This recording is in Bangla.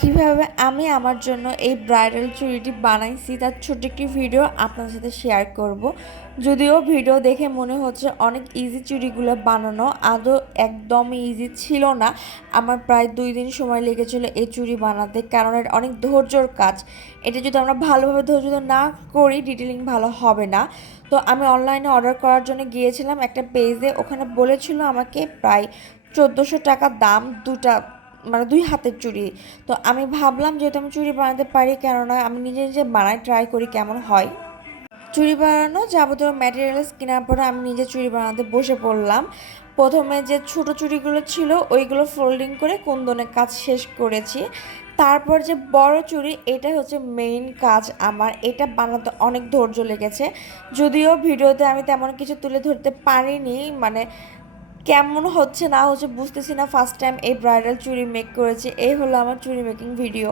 কীভাবে আমি আমার জন্য এই ব্রাইডাল চুড়িটি বানাইছি তার ছোট্ট একটি ভিডিও আপনার সাথে শেয়ার করব। যদিও ভিডিও দেখে মনে হচ্ছে অনেক ইজি চুড়িগুলো বানানো, আদৌ একদমই ইজি ছিল না। আমার প্রায় দুই দিন সময় লেগেছিল এই চুড়ি বানাতে, কারণ এটা অনেক ধৈর্যর কাজ। এটা যদি আমরা ভালোভাবে ধৈর্য না করি ডিটেলিং ভালো হবে না। তো আমি অনলাইনে অর্ডার করার জন্য গিয়েছিলাম, একটা পেজে ওখানে বলেছিল আমাকে প্রায় চোদ্দোশো টাকা দাম, দুটা মানে দুই হাতের চুড়ি। তো আমি ভাবলাম যেহেতু আমি চুড়ি বানাতে পারি কেননা আমি নিজে নিজে বানাই ট্রাই করি কেমন হয়। চুড়ি বানানো যাবতীয় ম্যাটেরিয়ালস কেনার পরে আমি নিজে চুড়ি বানাতে বসে পড়লাম। প্রথমে যে ছোট চুড়িগুলো ছিল, ওইগুলো ফোল্ডিং করে কুন্দনের কাজ শেষ করেছি। তারপর যে বড় চুড়ি এটা হচ্ছে মেইন কাজ আমার। এটা বানাতে অনেক ধৈর্য লেগেছে। যদিও ভিডিওতে আমি তেমন কিছু তুলে ধরতে পারিনি মানে কেমন হচ্ছে না হচ্ছে বুঝতেছি না। ফার্স্ট টাইম এই ব্রাইডাল চুরি মেক করেছি। এই হলো আমার চুরি মেকিং ভিডিও